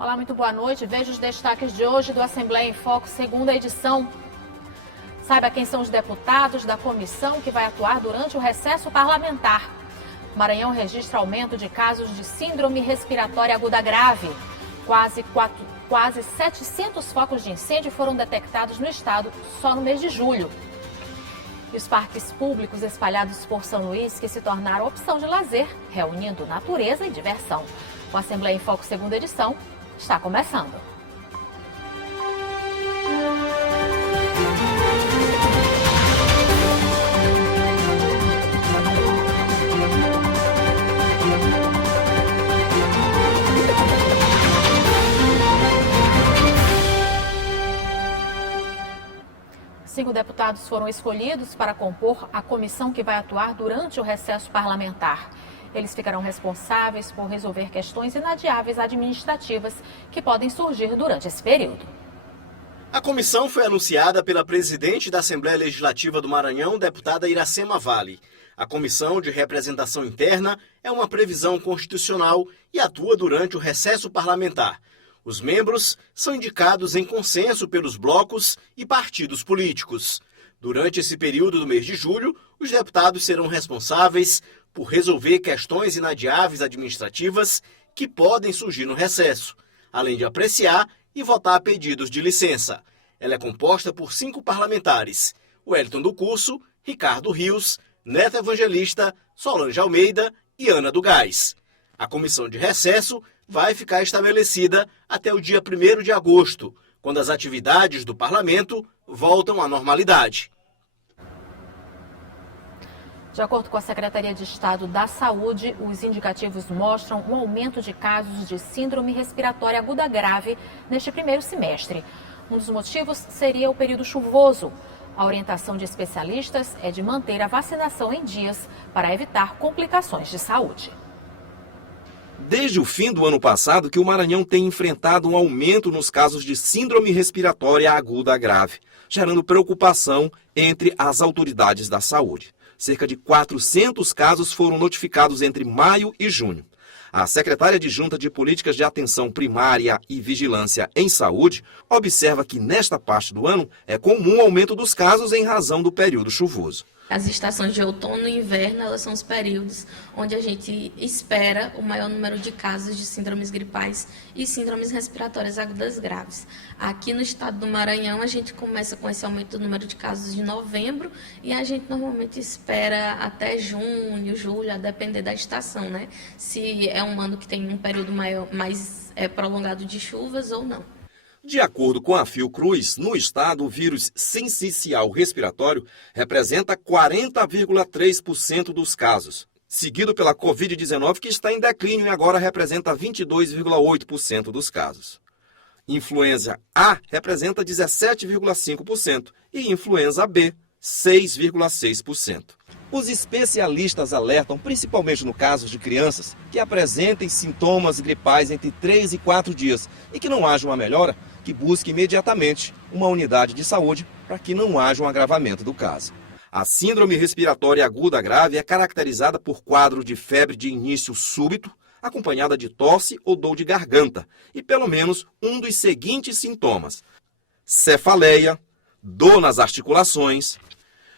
Olá, muito boa noite. Veja os destaques de hoje do Assembleia em Foco, segunda edição. Saiba quem são os deputados da comissão que vai atuar durante o recesso parlamentar. Maranhão registra aumento de casos de síndrome respiratória aguda grave. Quase 700 focos de incêndio foram detectados no estado só no mês de julho. E os parques públicos espalhados por São Luís que se tornaram opção de lazer, reunindo natureza e diversão. O Assembleia em Foco, segunda edição, está começando. Cinco deputados foram escolhidos para compor a comissão que vai atuar durante o recesso parlamentar. Eles ficarão responsáveis por resolver questões inadiáveis administrativas que podem surgir durante esse período. A comissão foi anunciada pela presidente da Assembleia Legislativa do Maranhão, deputada Iracema Vale. A Comissão de Representação Interna é uma previsão constitucional e atua durante o recesso parlamentar. Os membros são indicados em consenso pelos blocos e partidos políticos. Durante esse período do mês de julho, os deputados serão responsáveis por resolver questões inadiáveis administrativas que podem surgir no recesso, além de apreciar e votar pedidos de licença. Ela é composta por 5 parlamentares: Wellington do Curso, Ricardo Rios, Neto Evangelista, Solange Almeida e Ana do Gás. A comissão de recesso vai ficar estabelecida até o dia 1º de agosto, quando as atividades do parlamento voltam à normalidade. De acordo com a Secretaria de Estado da Saúde, os indicativos mostram um aumento de casos de síndrome respiratória aguda grave neste primeiro semestre. Um dos motivos seria o período chuvoso. A orientação de especialistas é de manter a vacinação em dias para evitar complicações de saúde. Desde o fim do ano passado que o Maranhão tem enfrentado um aumento nos casos de síndrome respiratória aguda grave, gerando preocupação entre as autoridades da saúde. Cerca de 400 casos foram notificados entre maio e junho. A secretária adjunta de Políticas de Atenção Primária e Vigilância em Saúde observa que nesta parte do ano é comum o aumento dos casos em razão do período chuvoso. As estações de outono e inverno, elas são os períodos onde a gente espera o maior número de casos de síndromes gripais e síndromes respiratórias agudas graves. Aqui no estado do Maranhão, a gente começa com esse aumento do número de casos de novembro e a gente normalmente espera até junho, julho, a depender da estação, né? Se é um ano que tem um período mais prolongado de chuvas ou não. De acordo com a Fiocruz, no estado, o vírus sincicial respiratório representa 40,3% dos casos, seguido pela Covid-19, que está em declínio e agora representa 22,8% dos casos. Influenza A representa 17,5% e influenza B, 6,6%. Os especialistas alertam, principalmente no caso de crianças, que apresentem sintomas gripais entre 3 e 4 dias e que não haja uma melhora, que busque imediatamente uma unidade de saúde para que não haja um agravamento do caso. A síndrome respiratória aguda grave é caracterizada por quadro de febre de início súbito, acompanhada de tosse ou dor de garganta, e pelo menos um dos seguintes sintomas: cefaleia, dor nas articulações,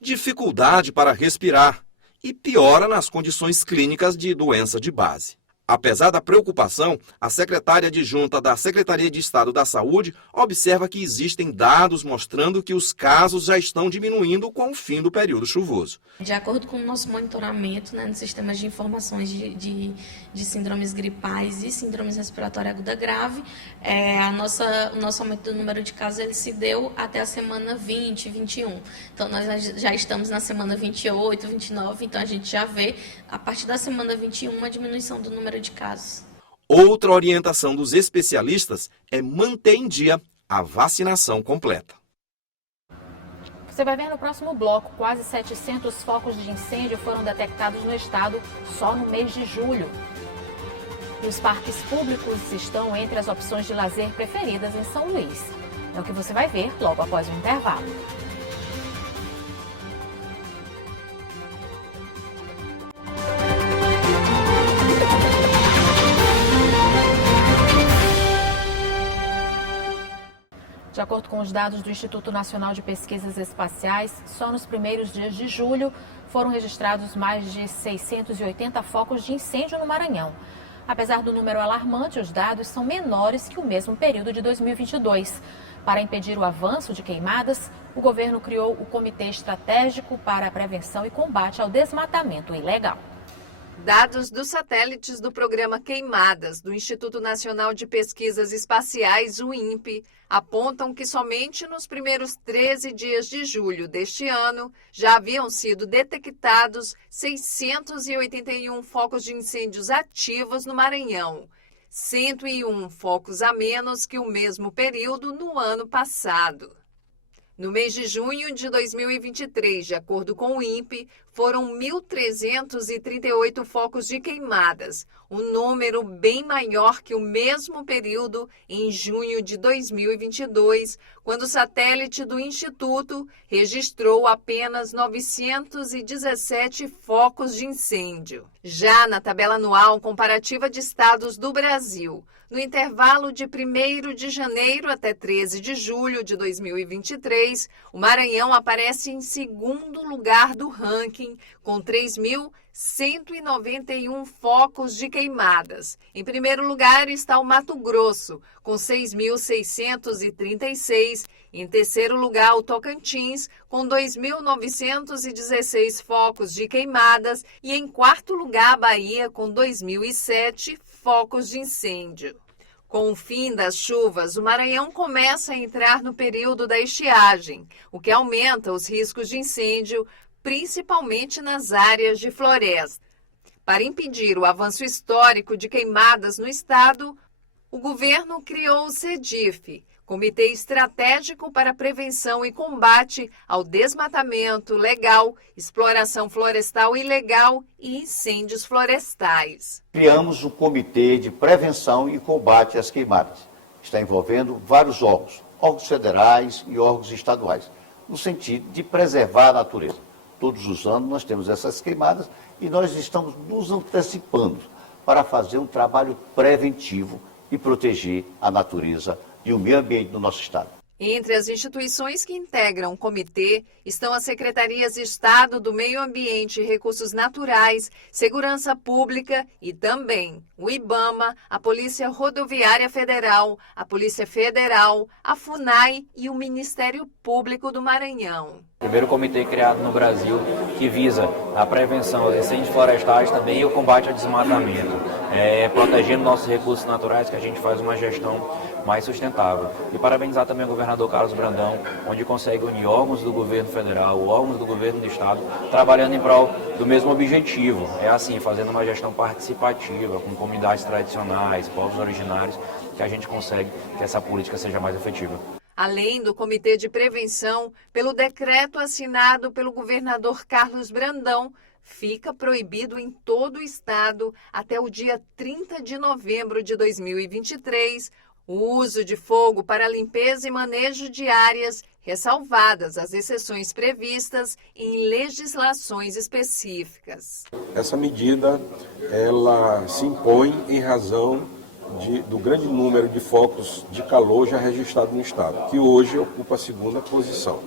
dificuldade para respirar e piora nas condições clínicas de doença de base. Apesar da preocupação, a secretária adjunta da Secretaria de Estado da Saúde observa que existem dados mostrando que os casos já estão diminuindo com o fim do período chuvoso. De acordo com o nosso monitoramento, nos sistemas de informações de síndromes gripais e síndromes respiratórias aguda grave, o nosso aumento do número de casos ele se deu até a semana 20, 21. Então, nós já estamos na semana 28, 29, então a gente já vê, a partir da semana 21, uma diminuição do número de casos. Outra orientação dos especialistas é manter em dia a vacinação completa. Você vai ver no próximo bloco, quase 700 focos de incêndio foram detectados no estado só no mês de julho. E os parques públicos estão entre as opções de lazer preferidas em São Luís. É o que você vai ver logo após o intervalo. De acordo com os dados do Instituto Nacional de Pesquisas Espaciais, só nos primeiros dias de julho foram registrados mais de 680 focos de incêndio no Maranhão. Apesar do número alarmante, os dados são menores que o mesmo período de 2022. Para impedir o avanço de queimadas, o governo criou o Comitê Estratégico para a Prevenção e Combate ao Desmatamento Ilegal. Dados dos satélites do programa Queimadas do Instituto Nacional de Pesquisas Espaciais, o INPE, apontam que somente nos primeiros 13 dias de julho deste ano já haviam sido detectados 681 focos de incêndios ativos no Maranhão, 101 focos a menos que o mesmo período no ano passado. No mês de junho de 2023, de acordo com o INPE, foram 1.338 focos de queimadas, um número bem maior que o mesmo período em junho de 2022, quando o satélite do Instituto registrou apenas 917 focos de incêndio. Já na tabela anual comparativa de estados do Brasil, no intervalo de 1º de janeiro até 13 de julho de 2023, o Maranhão aparece em segundo lugar do ranking, com 3.191 focos de queimadas. Em primeiro lugar está o Mato Grosso, com 6.636. Em terceiro lugar, o Tocantins, com 2.916 focos de queimadas. E em quarto lugar, a Bahia, com 2.007 focos de incêndio. Com o fim das chuvas, o Maranhão começa a entrar no período da estiagem, o que aumenta os riscos de incêndio, principalmente nas áreas de floresta. Para impedir o avanço histórico de queimadas no estado, o governo criou o CEDIF, Comitê Estratégico para a Prevenção e Combate ao Desmatamento Legal, Exploração Florestal Ilegal e Incêndios Florestais. Criamos o Comitê de Prevenção e Combate às Queimadas. Está envolvendo vários órgãos federais e órgãos estaduais, no sentido de preservar a natureza. Todos os anos nós temos essas queimadas e nós estamos nos antecipando para fazer um trabalho preventivo e proteger a natureza e o meio ambiente do nosso estado. Entre as instituições que integram o comitê estão as Secretarias de Estado do Meio Ambiente e Recursos Naturais, Segurança Pública e também o IBAMA, a Polícia Rodoviária Federal, a Polícia Federal, a FUNAI e o Ministério Público do Maranhão. Primeiro comitê criado no Brasil que visa a prevenção aos incêndios florestais também e o combate ao desmatamento, protegendo nossos recursos naturais, que a gente faz uma gestão mais sustentável. E parabenizar também o governador Carlos Brandão, onde consegue unir órgãos do governo federal, órgãos do governo do estado, trabalhando em prol do mesmo objetivo. É assim, fazendo uma gestão participativa, com comunidades tradicionais, povos originários, que a gente consegue que essa política seja mais efetiva. Além do Comitê de Prevenção, pelo decreto assinado pelo governador Carlos Brandão, fica proibido em todo o estado, até o dia 30 de novembro de 2023, o uso de fogo para limpeza e manejo de áreas, ressalvadas as exceções previstas em legislações específicas. Essa medida, ela se impõe em razão do grande número de focos de calor já registrados no estado, que hoje ocupa a segunda posição.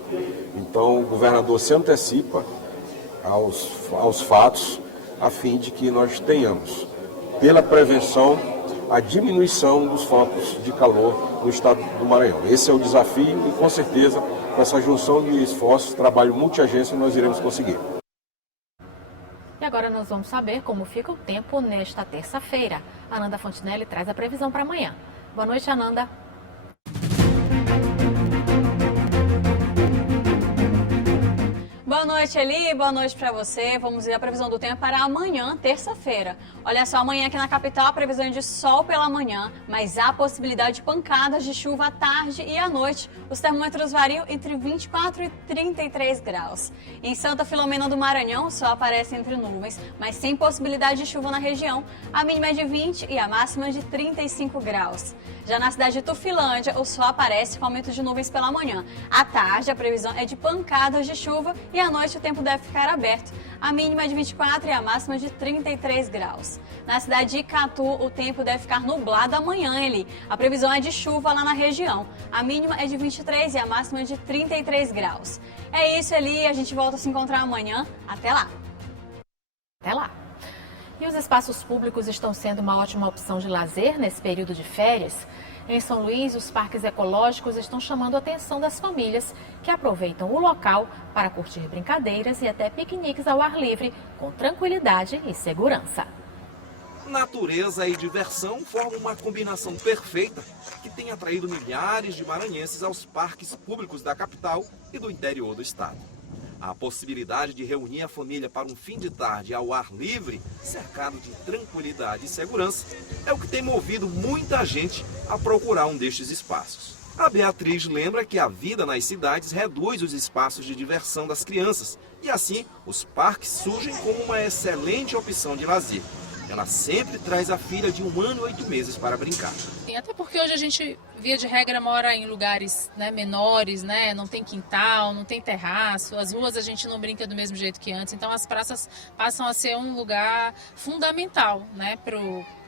Então, o governador se antecipa aos fatos, a fim de que nós tenhamos, pela prevenção, a diminuição dos focos de calor no estado do Maranhão. Esse é o desafio e, com certeza, com essa junção de esforços, trabalho multiagência, nós iremos conseguir. E agora nós vamos saber como fica o tempo nesta terça-feira. Ananda Fontinelli traz a previsão para amanhã. Boa noite, Ananda. Boa noite, Eli. Boa noite para você. Vamos ver a previsão do tempo para amanhã, terça-feira. Olha só, amanhã aqui na capital a previsão é de sol pela manhã, mas há possibilidade de pancadas de chuva à tarde e à noite. Os termômetros variam entre 24 e 33 graus. Em Santa Filomena do Maranhão, o sol aparece entre nuvens, mas sem possibilidade de chuva na região. A mínima é de 20 e a máxima de 35 graus. Já na cidade de Tufilândia, o sol aparece com aumento de nuvens pela manhã. À tarde, a previsão é de pancadas de chuva e à noite noite o tempo deve ficar aberto. A mínima é de 24 e a máxima de 33 graus. Na cidade de Icatu, o tempo deve ficar nublado amanhã, Eli. A previsão é de chuva lá na região. A mínima é de 23 e a máxima é de 33 graus. É isso, Eli. A gente volta a se encontrar amanhã. Até lá. Até lá. E os espaços públicos estão sendo uma ótima opção de lazer nesse período de férias. Em São Luís, os parques ecológicos estão chamando a atenção das famílias que aproveitam o local para curtir brincadeiras e até piqueniques ao ar livre, com tranquilidade e segurança. Natureza e diversão formam uma combinação perfeita que tem atraído milhares de maranhenses aos parques públicos da capital e do interior do estado. A possibilidade de reunir a família para um fim de tarde ao ar livre, cercado de tranquilidade e segurança, é o que tem movido muita gente a procurar um destes espaços. A Beatriz lembra que a vida nas cidades reduz os espaços de diversão das crianças e assim os parques surgem como uma excelente opção de lazer. Ela sempre traz a filha de 1 ano e 8 meses para brincar. Até porque hoje a gente, via de regra, mora em lugares, né, menores, né? Não tem quintal, não tem terraço, as ruas a gente não brinca do mesmo jeito que antes. Então as praças passam a ser um lugar fundamental, né,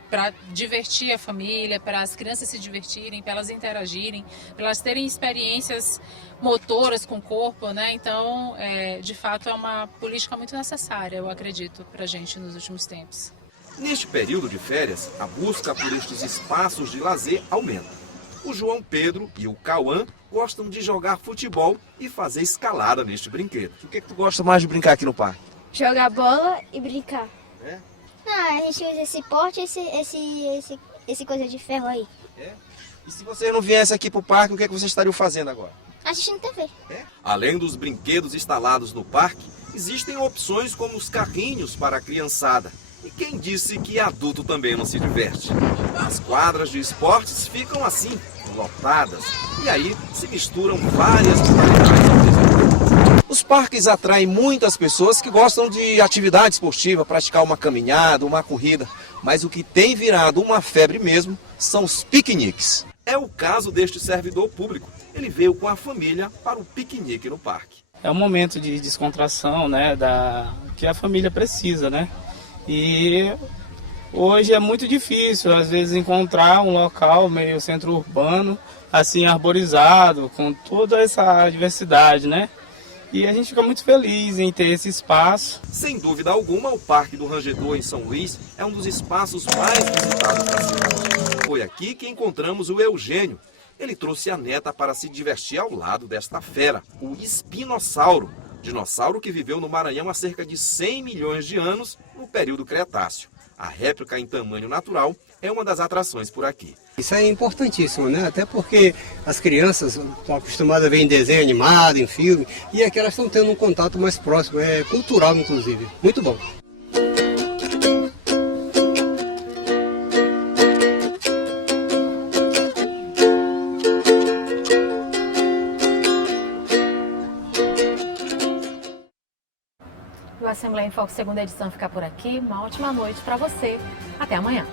para divertir a família, para as crianças se divertirem, para elas interagirem, para elas terem experiências motoras com o corpo, né? Então, de fato, é uma política muito necessária, eu acredito, para a gente nos últimos tempos. Neste período de férias, a busca por estes espaços de lazer aumenta. O João Pedro e o Cauã gostam de jogar futebol e fazer escalada neste brinquedo. O que tu gosta mais de brincar aqui no parque? Jogar bola e brincar. É? Não, a gente usa esse porte e esse coisa de ferro aí. É? E se você não viesse aqui pro parque, o que você estaria fazendo agora? Assistindo TV. É? Além dos brinquedos instalados no parque, existem opções como os carrinhos para a criançada. E quem disse que adulto também não se diverte? As quadras de esportes ficam assim, lotadas, e aí se misturam várias modalidades ao mesmo tempo. Os parques atraem muitas pessoas que gostam de atividade esportiva, praticar uma caminhada, uma corrida, mas o que tem virado uma febre mesmo são os piqueniques. É o caso deste servidor público. Ele veio com a família para o piquenique no parque. É um momento de descontração, né, que a família precisa, né? E hoje é muito difícil, às vezes, encontrar um local meio centro urbano, assim, arborizado, com toda essa diversidade, né? E a gente fica muito feliz em ter esse espaço. Sem dúvida alguma, o Parque do Rangedor em São Luís é um dos espaços mais visitados da cidade. Foi aqui que encontramos o Eugênio. Ele trouxe a neta para se divertir ao lado desta fera, o espinossauro. Dinossauro que viveu no Maranhão há cerca de 100 milhões de anos no período Cretáceo. A réplica em tamanho natural é uma das atrações por aqui. Isso é importantíssimo, né? Até porque as crianças estão acostumadas a ver em desenho animado, em filme, e aqui elas estão tendo um contato mais próximo, cultural inclusive. Muito bom. O Assembleia em Foco, segunda edição, fica por aqui. Uma ótima noite para você. Até amanhã.